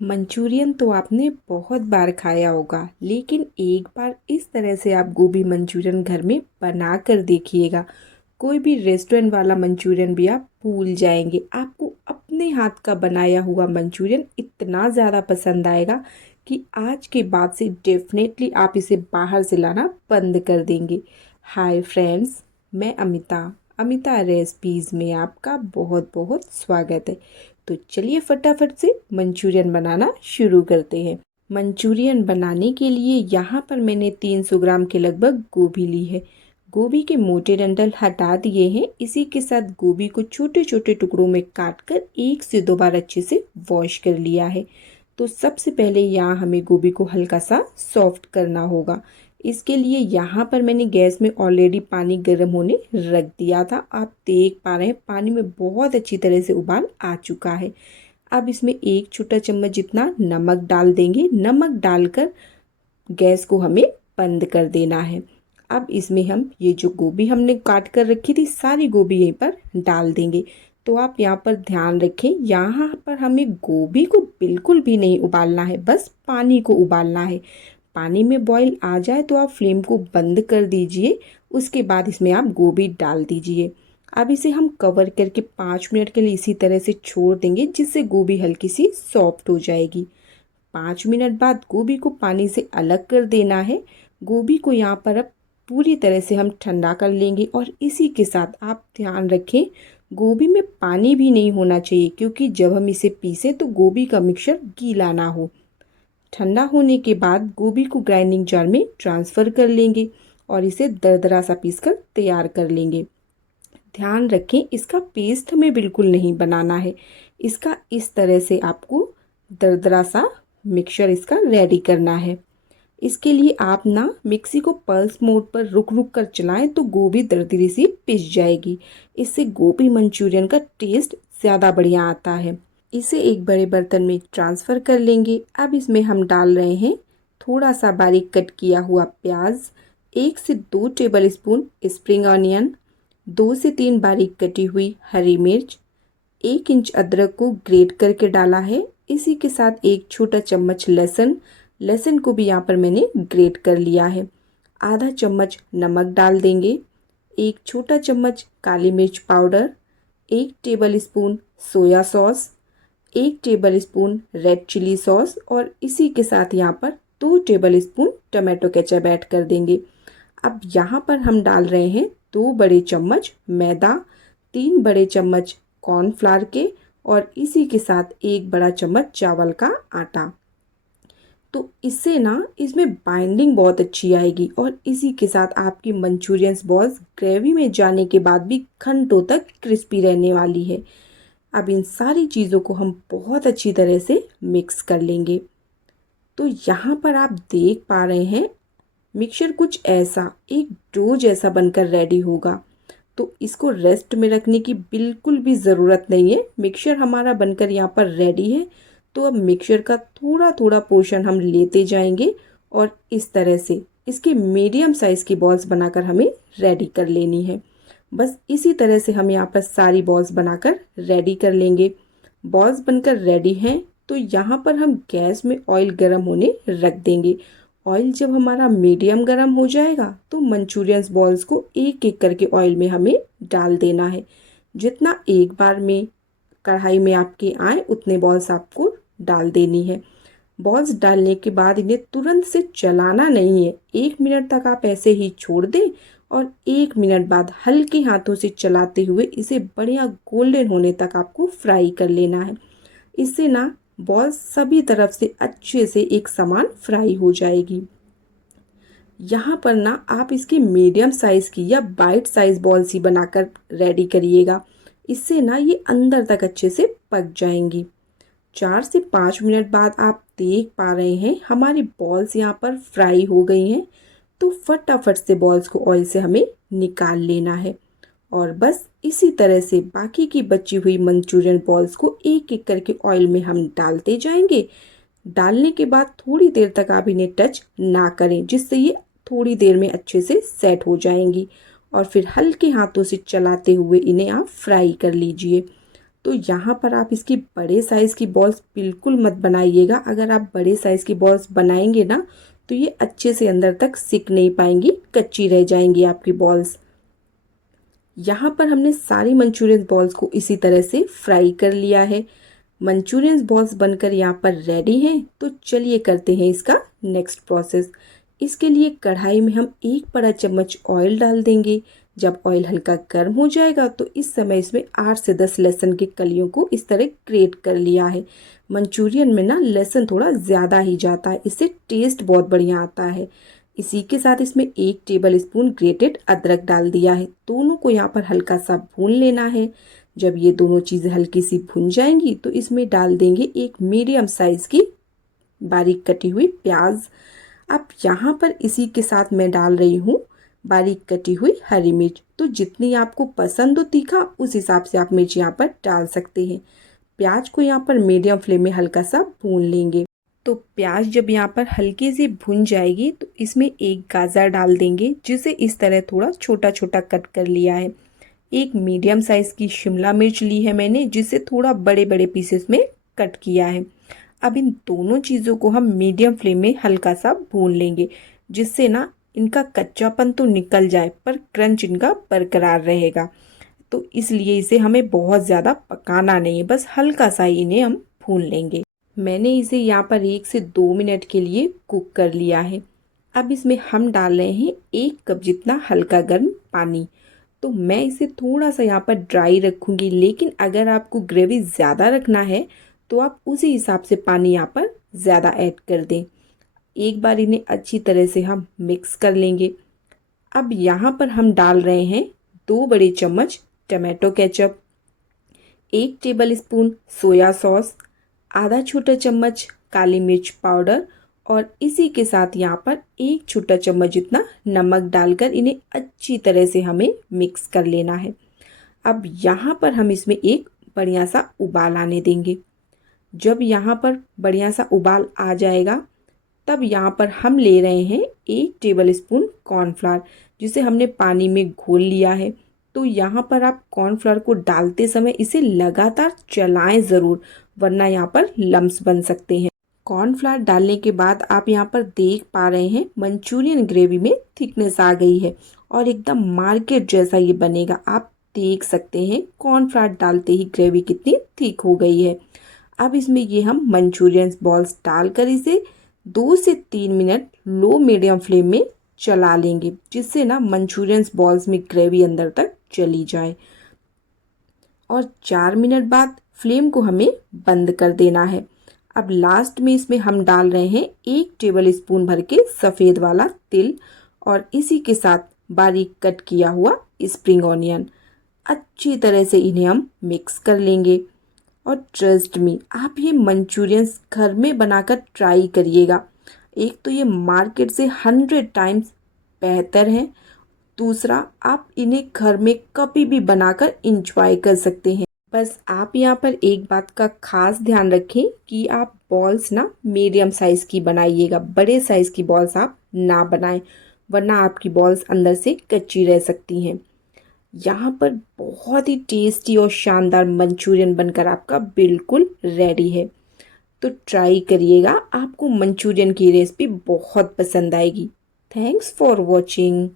Manchurian तो आपने बहुत बार खाया होगा, लेकिन एक बार इस तरह से आप गोभी मंचूरियन घर में बना कर देखिएगा। कोई भी रेस्टोरेंट वाला मंचूरियन भी आप भूल जाएंगे। आपको अपने हाथ का बनाया हुआ मंचूरियन इतना ज़्यादा पसंद आएगा कि आज के बाद से डेफिनेटली आप इसे बाहर से लाना बंद कर देंगे। हाय फ्रेंड्स, मैं अमिता अमिता रेसिपीज़ में आपका बहुत बहुत स्वागत है। तो चलिए फटाफट से मंचूरियन बनाना शुरू करते हैं। मंचूरियन बनाने के लिए यहाँ पर मैंने 300 ग्राम के लगभग गोभी ली है। गोभी के मोटे डंठल हटा दिए हैं। इसी के साथ गोभी को छोटे छोटे टुकड़ों में काटकर 1 से 2 बार अच्छे से वॉश कर लिया है। तो सबसे पहले यहाँ हमें गोभी को हल्का सा सॉफ्ट करना होगा। इसके लिए यहाँ पर मैंने गैस में ऑलरेडी पानी गर्म होने रख दिया था। आप देख पा रहे हैं पानी में बहुत अच्छी तरह से उबाल आ चुका है। अब इसमें 1 छोटा चम्मच जितना नमक डाल देंगे। नमक डालकर गैस को हमें बंद कर देना है। अब इसमें हम ये जो गोभी हमने काट कर रखी थी, सारी गोभी यहीं पर डाल देंगे। तो आप यहाँ पर ध्यान रखें, यहाँ पर हमें गोभी को बिल्कुल भी नहीं उबालना है, बस पानी को उबालना है। पानी में बॉईल आ जाए तो आप फ्लेम को बंद कर दीजिए। उसके बाद इसमें आप गोभी डाल दीजिए। अब इसे हम कवर करके 5 मिनट के लिए इसी तरह से छोड़ देंगे, जिससे गोभी हल्की सी सॉफ्ट हो जाएगी। 5 मिनट बाद गोभी को पानी से अलग कर देना है। गोभी को यहाँ पर अब पूरी तरह से हम ठंडा कर लेंगे। और इसी के साथ आप ध्यान रखें, गोभी में पानी भी नहीं होना चाहिए, क्योंकि जब हम इसे पीसें तो गोभी का मिक्सचर गीला ना हो। ठंडा होने के बाद गोभी को ग्राइंडिंग जार में ट्रांसफ़र कर लेंगे और इसे दरदरा सा पीसकर तैयार कर लेंगे। ध्यान रखें, इसका पेस्ट हमें बिल्कुल नहीं बनाना है। इसका इस तरह से आपको दरदरा सा मिक्सचर इसका रेडी करना है। इसके लिए आप ना मिक्सी को पल्स मोड पर रुक रुक कर चलाएं तो गोभी दरदरी सी पिस जाएगी। इससे गोभी मंचूरियन का टेस्ट ज़्यादा बढ़िया आता है। इसे एक बड़े बर्तन में ट्रांसफ़र कर लेंगे। अब इसमें हम डाल रहे हैं थोड़ा सा बारीक कट किया हुआ प्याज, 1 से 2 टेबल स्पून स्प्रिंग ऑनियन, 2 से 3 बारीक कटी हुई हरी मिर्च, 1 इंच अदरक को ग्रेट करके डाला है। इसी के साथ 1 छोटा चम्मच लहसुन को भी यहाँ पर मैंने ग्रेट कर लिया है। आधा चम्मच नमक डाल देंगे, 1 छोटा चम्मच काली मिर्च powder, 1 tablespoon soya sauce, 1 tablespoon red chilli sauce और इसी के साथ यहाँ पर 2 tablespoon tomato ketchup add कर देंगे। अब यहाँ पर हम डाल रहे हैं 2 बड़े चम्मच मैदा, 3 बड़े चम्मच कॉर्नफ्लावर के और इसी के साथ 1 बड़ा चम्मच चावल का आटा। तो इससे ना इसमें बाइंडिंग बहुत अच्छी आएगी और इसी के साथ आपकी मंचूरियंस बॉल्स ग्रेवी में जाने के बाद भी घंटों तक क्रिस्पी रहने वाली है। अब इन सारी चीज़ों को हम बहुत अच्छी तरह से मिक्स कर लेंगे। तो यहाँ पर आप देख पा रहे हैं मिक्सचर कुछ ऐसा एक डो जैसा बनकर रेडी होगा। तो इसको रेस्ट में रखने की बिल्कुल भी ज़रूरत नहीं है। मिक्सचर हमारा बनकर यहाँ पर रेडी है। तो अब मिक्सचर का थोड़ा थोड़ा पोर्शन हम लेते जाएंगे और इस तरह से इसके मीडियम साइज़ की बॉल्स बनाकर हमें रेडी कर लेनी है। बस इसी तरह से हम यहाँ पर सारी बॉल्स बनाकर रेडी कर लेंगे। बॉल्स बनकर रेडी हैं तो यहाँ पर हम गैस में ऑयल गर्म होने रख देंगे। ऑयल जब हमारा मीडियम गर्म हो जाएगा तो मंचूरियंस बॉल्स को एक एक करके ऑयल में हमें डाल देना है। जितना एक बार में कढ़ाई में आपके आए उतने बॉल्स आपको डाल देनी है। बॉल्स डालने के बाद इन्हें तुरंत से चलाना नहीं है। 1 मिनट तक आप ऐसे ही छोड़ दें और 1 मिनट बाद हल्के हाथों से चलाते हुए इसे बढ़िया गोल्डन होने तक आपको फ्राई कर लेना है। इससे ना बॉल्स सभी तरफ से अच्छे से एक समान फ्राई हो जाएगी। यहाँ पर ना आप इसकी मीडियम साइज़ की या बाइट साइज़ बॉल्स ही बनाकर रेडी करिएगा। इससे ना ये अंदर तक अच्छे से पक जाएंगी। 4 से 5 मिनट बाद आप देख पा रहे हैं हमारी बॉल्स यहाँ पर फ्राई हो गई हैं। तो फटाफट से बॉल्स को ऑयल से हमें निकाल लेना है और बस इसी तरह से बाकी की बची हुई मंचूरियन बॉल्स को एक एक करके ऑयल में हम डालते जाएंगे। डालने के बाद थोड़ी देर तक आप इन्हें टच ना करें, जिससे ये थोड़ी देर में अच्छे से सेट हो जाएंगी और फिर हल्के हाथों से चलाते हुए इन्हें आप फ्राई कर लीजिए। तो यहाँ पर आप इसकी बड़े साइज़ की बॉल्स बिल्कुल मत बनाइएगा। अगर आप बड़े साइज़ की बॉल्स बनाएंगे ना तो ये अच्छे से अंदर तक सिक नहीं पाएंगी, कच्ची रह जाएंगी आपकी बॉल्स। यहाँ पर हमने सारी मंचूरियन बॉल्स को इसी तरह से फ्राई कर लिया है। मंचूरियन बॉल्स बनकर यहाँ पर रेडी हैं। तो चलिए करते हैं इसका नेक्स्ट प्रोसेस। इसके लिए कढ़ाई में हम 1 बड़ा चम्मच ऑयल डाल देंगे। जब ऑयल हल्का गर्म हो जाएगा तो इस समय इसमें 8 से 10 लहसुन की कलियों को इस तरह ग्रेट कर लिया है। मंचूरियन में ना लहसुन थोड़ा ज़्यादा ही जाता है, इससे टेस्ट बहुत बढ़िया आता है। इसी के साथ इसमें 1 टेबल स्पून ग्रेटेड अदरक डाल दिया है। दोनों को यहाँ पर हल्का सा भून लेना है। जब ये दोनों चीज़ें हल्की सी भुन जाएंगी तो इसमें डाल देंगे एक मीडियम साइज़ की बारीक कटी हुई प्याज। अब यहाँ पर इसी के साथ मैं डाल रही हूँ बारीक कटी हुई हरी मिर्च। तो जितनी आपको पसंद हो तीखा उस हिसाब से आप मिर्च यहाँ पर डाल सकते हैं। प्याज को यहाँ पर मीडियम फ्लेम में हल्का सा भून लेंगे। तो प्याज जब यहाँ पर हल्की सी भुन जाएगी तो इसमें एक गाजर डाल देंगे, जिसे इस तरह थोड़ा छोटा छोटा कट कर लिया है। एक मीडियम साइज़ की शिमला मिर्च ली है मैंने, जिसे थोड़ा बड़े बड़े पीसेस में कट किया है। अब इन दोनों चीज़ों को हम मीडियम फ्लेम में हल्का सा भून लेंगे, जिससे ना इनका कच्चापन तो निकल जाए पर क्रंच इनका बरकरार रहेगा। तो इसलिए इसे हमें बहुत ज़्यादा पकाना नहीं है, बस हल्का सा ही इन्हें हम भून लेंगे। मैंने इसे यहाँ पर 1 से 2 मिनट के लिए कुक कर लिया है। अब इसमें हम डाल रहे हैं 1 कप जितना हल्का गर्म पानी। तो मैं इसे थोड़ा सा यहाँ पर ड्राई रखूँगी, लेकिन अगर आपको ग्रेवी ज़्यादा रखना है तो आप उसी हिसाब से पानी यहाँ पर ज़्यादा ऐड कर दें। एक बार इन्हें अच्छी तरह से हम मिक्स कर लेंगे। अब यहाँ पर हम डाल रहे हैं 2 बड़े चम्मच tomato ketchup, 1 tablespoon soya sauce, आधा छोटा चम्मच काली मिर्च पाउडर और इसी के साथ यहाँ पर 1 छोटा चम्मच जितना नमक डालकर इन्हें अच्छी तरह से हमें मिक्स कर लेना है। अब यहाँ पर हम इसमें एक बढ़िया सा उबाल आने देंगे। जब यहाँ पर बढ़िया सा उबाल आ जाएगा तब यहाँ पर हम ले रहे हैं 1 टेबल स्पून कॉर्नफ्लावर, जिसे हमने पानी में घोल लिया है। तो यहाँ पर आप कॉर्नफ्लावर को डालते समय इसे लगातार चलाएं ज़रूर, वरना यहाँ पर लम्स बन सकते हैं। कॉर्नफ्लावर डालने के बाद आप यहाँ पर देख पा रहे हैं मंचूरियन ग्रेवी में थिकनेस आ गई है और एकदम मार्केट जैसा ये बनेगा। आप देख सकते हैं कॉर्नफ्लावर डालते ही ग्रेवी कितनी थिक हो गई है। अब इसमें ये हम मंचूरियन बॉल्स डालकर इसे 2 से 3 मिनट लो मीडियम फ्लेम में चला लेंगे, जिससे ना मंचूरियन बॉल्स में ग्रेवी अंदर तक चली जाए। और 4 मिनट बाद फ्लेम को हमें बंद कर देना है। अब लास्ट में इसमें हम डाल रहे हैं 1 टेबल स्पून भर के सफ़ेद वाला तिल और इसी के साथ बारीक कट किया हुआ स्प्रिंग ऑनियन। अच्छी तरह से इन्हें हम मिक्स कर लेंगे। और ट्रस्ट मी, आप ये मंचूरियंस घर में बनाकर ट्राई करिएगा। एक तो ये मार्केट से 100 टाइम्स बेहतर है, दूसरा आप इन्हें घर में कभी भी बनाकर इंजॉय कर सकते हैं। बस आप यहाँ पर एक बात का खास ध्यान रखें कि आप बॉल्स ना मीडियम साइज़ की बनाइएगा, बड़े साइज़ की बॉल्स आप ना बनाएं, वरना आपकी बॉल्स अंदर से कच्ची रह सकती हैं। यहाँ पर बहुत ही टेस्टी और शानदार मंचूरियन बनकर आपका बिल्कुल रेडी है। तो ट्राई करिएगा, आपको मंचूरियन की रेसिपी बहुत पसंद आएगी। Thanks for watching.